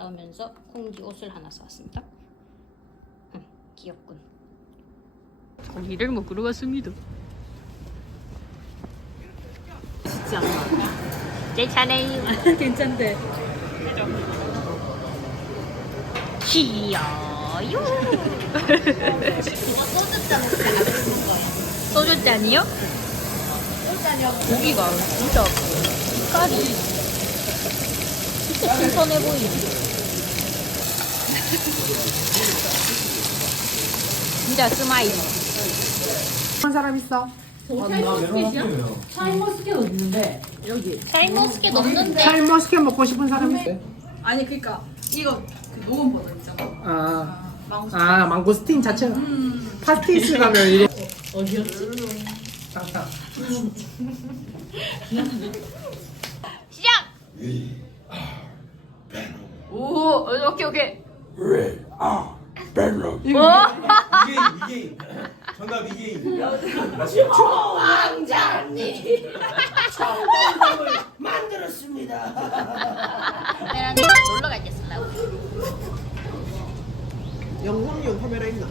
갔다 오면서 콩지 옷을 하나 사왔습니다. 응, 귀엽군. 고기를 먹으러 왔습니다. 쉽지 않나? 차례요. 괜찮대. 귀여요. 소주 잔이요? 고기가 진짜 색깔이 진짜 신선해 보이네. 진짜 스마일. 한 사람 있어? 샤인머스켓 어딨는데? 여기. 샤인머스켓 없는데. 샤인머스켓 먹고 싶은 사람 있어? 아니 그니까 이거 그 녹음 버전 있잖아. 아, 망고. 아 망고스틴 자체가 파스티스 가면 이래 어디였지? 땅땅 시작. 오, 오케이, 오케이. 이게 이게 정답 이게 카메라는 놀러 가겠습니다. 영상용 카메라 있나?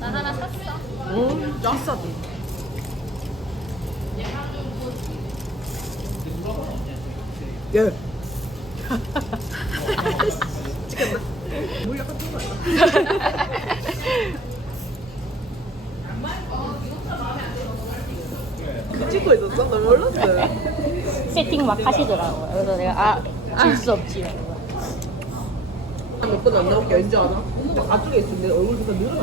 나 하나 샀어. 응, 짰어 예. 하시더라고요. 그래서 내가 아, 질 수 없지. 몇번안 나올게 왠지 알아? 나 가쪽에 있으면 내 얼굴부터 늘어나.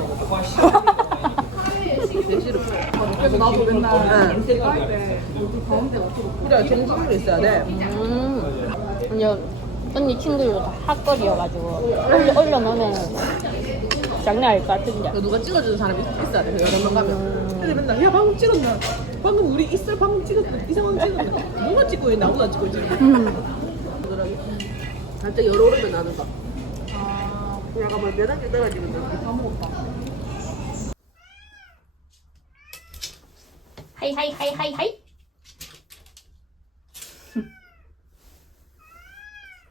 내 싫어. 그래서 나도 맨날 그래 정신으로 있어야 돼. 음. 언니, 언니 친구들도 다 핫거리여가지고 올려, 올려놓으면 장난 아닐 것 같은데. 그 누가 찍어주는 사람이 있어야 돼. 그 여러 명 가면. 근데 맨날 야 방금 찍었나? 방금 우리 있을 방금 찍었나? 이 상황 찍었나? 뭐가 찍고 있나? 아무나 찍고 있지. 그러더라고. 갑자기 열오르면 나는 거. 아, 약간 뭐몇 단계 떨어지면 다 먹었다. 하이 하이 하이 하이 하이.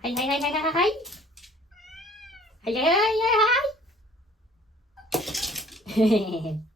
하이 하이 하이 하이 하이 하이. 하이 하이 하이 하이 하이.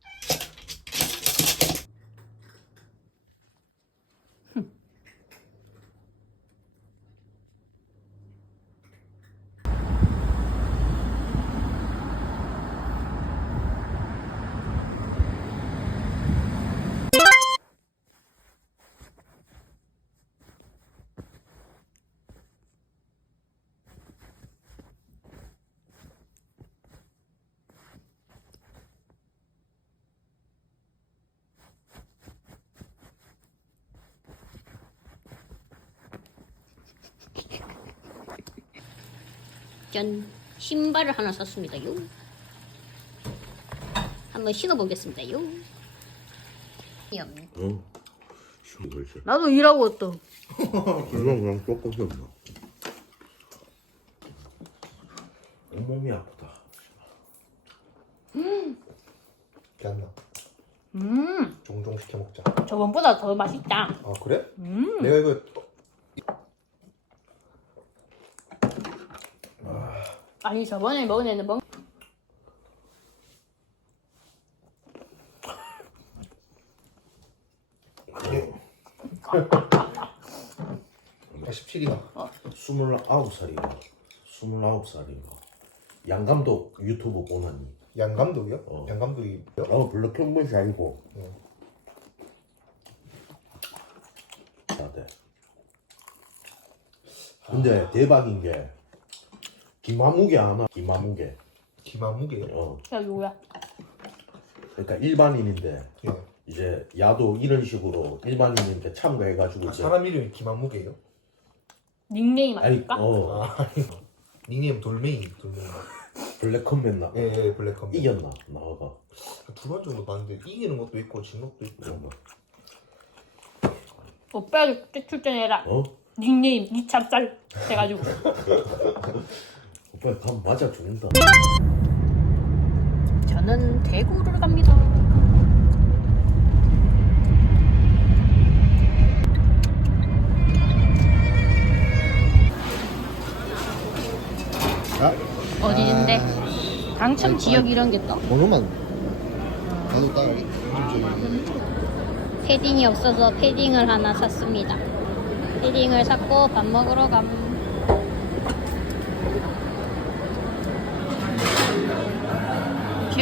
전 신발을 하나 샀습니다요. 한번 신어보겠습니다요. 없네. 어 쉬운 거지 나도 일하고 또. 그냥 그냥 조금 좀 온몸이 아프다 괜찮나? 음, 종종 시켜 먹자. 저번보다 더 맛있다. 아 그래? 음. 내가 이거 아니 저번에 먹은 애는 먹. 아, 17이가 29살이고 29살이고 양감독 유튜브 보나니 양 감독이요? 어. 양 감독이 어 별로 큰 것이 아니고 응. 네. 근데 대박인 게 김아무개 아나 김아무개 김한무게. 어야 누구야? 그러니까 일반인인데 예. 이제 야도 이런 식으로 일반인인데 참가해가지고 아, 이제 사람 이름이 김한무게예요? 닉네임 아니 아닐까? 어아 닉네임 돌멩이 돌멩이. 블랙컴뱃 나 예, 예 블랙컴. 이겼나 나와가 두번 정도 봤는데 이기는 것도 있고 진 것도 있고. 어. 오빠도 그때 출전해라. 어? 닉네임 이참쌀 해가지고. 오빠 밥 맞아 죽는다 저는 대구를 갑니다. 참 지역 이런 게 떠. 모르면 나도 좀 패딩이 없어서 패딩을 하나 샀습니다. 패딩을 샀고 밥 먹으러 감.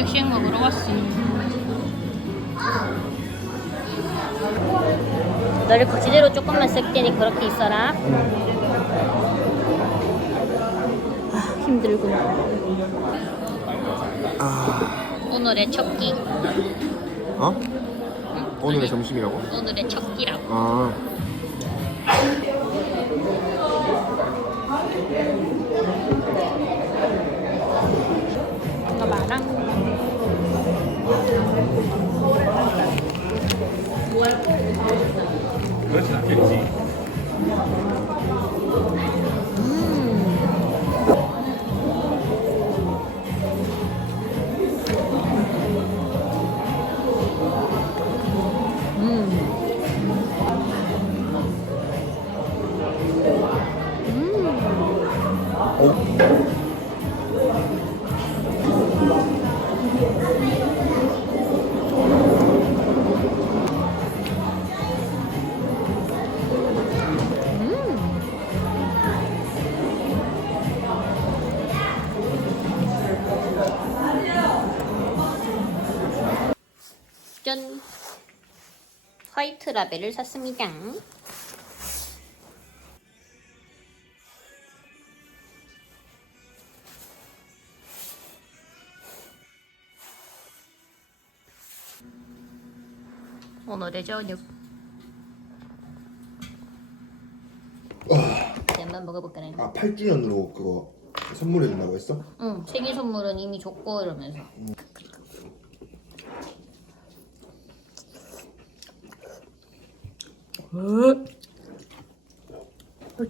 쉑쉑 먹으러 왔습니다. 너를 거치대로 조금만 쓸 테니 그렇게 있어라. 아, 힘들군. 오늘의 첫 끼. 어? 오늘의 점심이라고? 오늘의 첫 끼라고. 아 짠. 라벨을 샀습니다. 오늘의 저녁. 한번 먹어볼까? 아 8주년으로 그거 선물해 준다고 했어? 응, 생일 선물은 이미 줬고 이러면서. 왜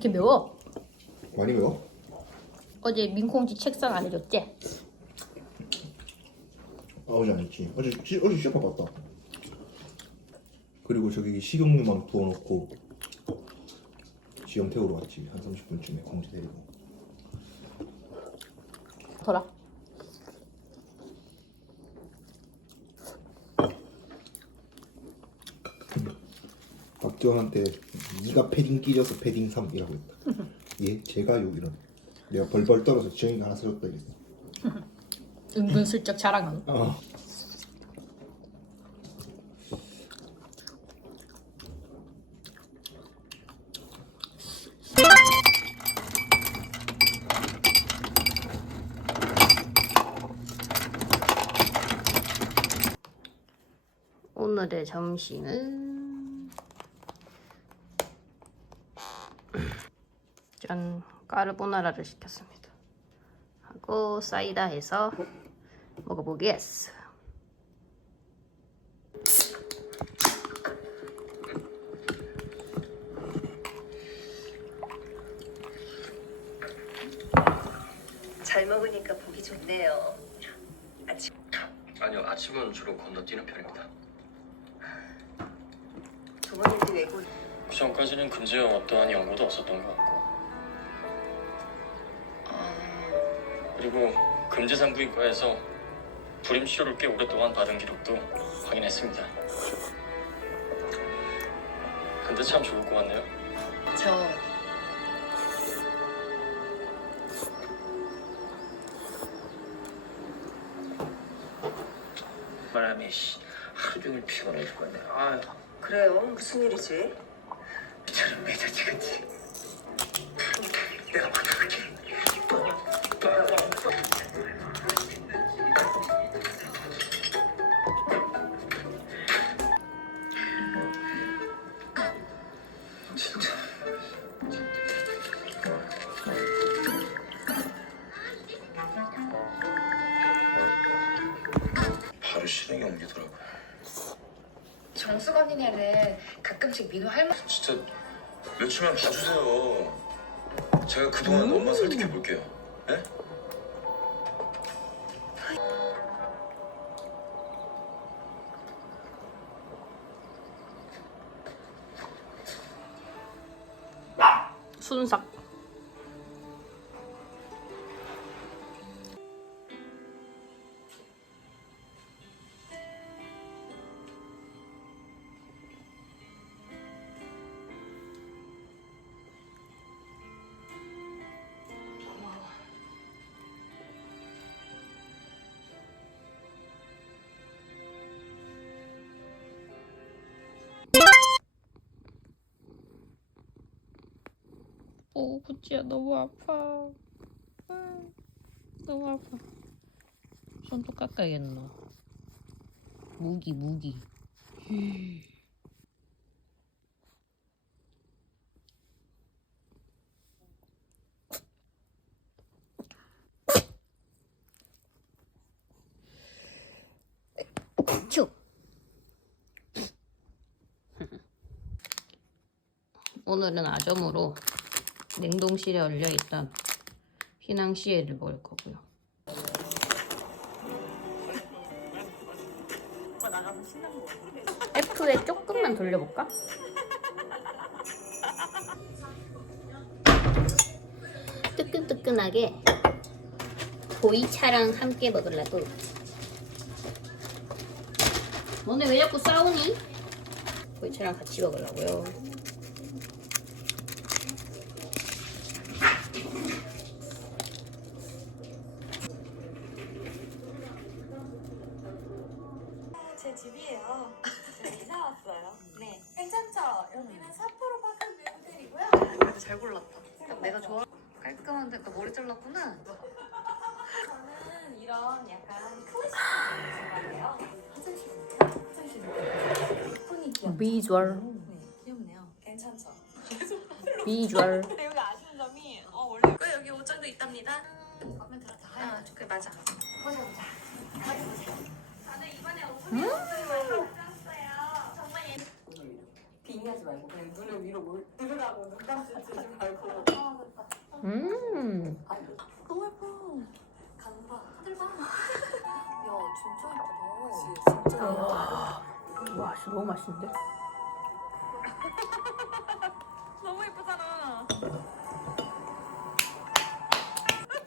이렇게 매워? 많이 매워? 어제 민콩지 책상 안 해줬지? 아, 어제 안 했지 어제 시, 어제 시합 봤다 그리고 저기 식용유만 부어놓고 지영 태우러 왔지 한 30분쯤에 공지 데리고 더라. 박지원한테 네가 패딩 끼져서 패딩 3이라고 했다 예? 제가요 이런 내가 벌벌 떨어서 지영이가 하나 사줬다 이랬어 은근슬쩍 자랑하는. 어. 오늘의 점심은 짠 까르보나라를 시켰습니다. 하고 사이다 해서 먹어보겠어. 잘 먹으니까 보기 좋네요. 아침 아니요 아침은 주로 건너뛰는 편입니다 부모님도 외국 그 전까지는 금지에 어떠한 연구도 없었던 것 같고 그리고 금지 산부인과에서 불임 치료를 꽤 오랫동안 받은 기록도 확인했습니다. 근데 참 좋을 것 같네요. 저 말하면 씨 하루 종일 피곤해 죽겠네 아유. 그래요? 무슨 일이지? 저런 매자 찍은지 내가 맡아 바로 실행에 옮기더라고요 정숙 언니네는 가끔씩 민호 할머니 진짜 며칠만 봐주세요. 제가 그동안 엄마 설득해 볼게요. 예? 오, 구찌야 너무 아파. 아, 너무 아파. 손또 깎아야겠노. 무기, 무기. 큐. 오늘은 아점으로 냉동실에 얼려있던 휘낭시에를 먹을 거고요. F에 조금만 돌려볼까? 뜨끈뜨끈하게 보이차랑 함께 먹으려고 너네 왜 자꾸 싸우니? 보이차랑 같이 먹으려고요. 비주얼, 네, 귀엽네요. 괜찮죠? 비주얼. 근데 여기 아쉬운 점이 어 원래 왜 여기 옷장도 있답니다. 마음에 들어 다 아, 그 맞아. 보자 보자. 보자. 저는 이번에 오픈이 없어요. 정말 예. 빙의하지 말고 그냥 눈을 위로 올 들으라고 눈 감추지 말고. 아 됐다. 음. 너무 예뻐. 간다. 하늘 봐. 야 진짜 예쁘다. 진짜 진짜 너무 맛있는데? 너무 예쁘잖아.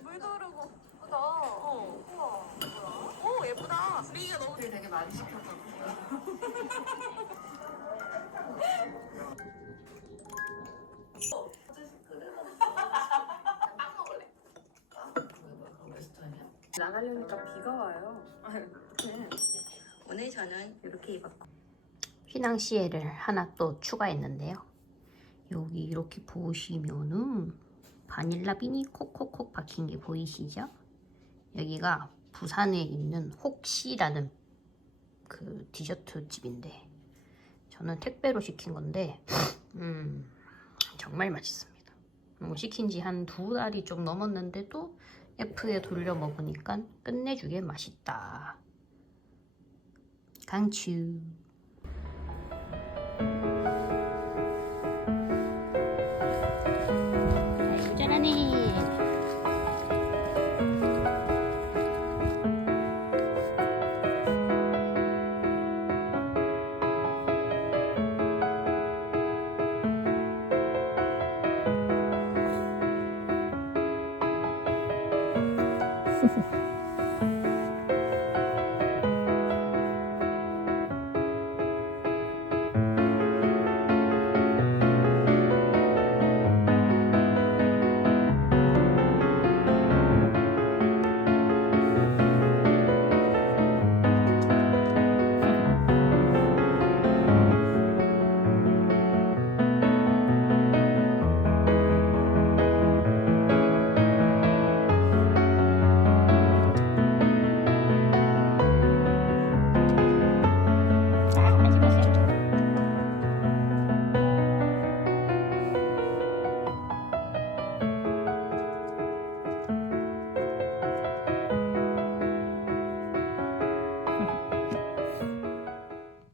물도 흐르고 예쁘다. 어. 우와. 오 예쁘다. 분위기가 너무 우리 되게 많이 시켰다고. 나가려니까 비가 와요. 오늘 저는 이렇게 입었고. 휘낭시에를 하나 또 추가했는데요. 여기 이렇게 보시면은 바닐라 비니 콕콕콕 박힌 게 보이시죠? 여기가 부산에 있는 혹시라는 그 디저트 집인데 저는 택배로 시킨 건데 음 정말 맛있습니다. 뭐 시킨 지 한 두 달이 좀 넘었는데도 F에 돌려 먹으니까 끝내주게 맛있다. 강추. 呵 呵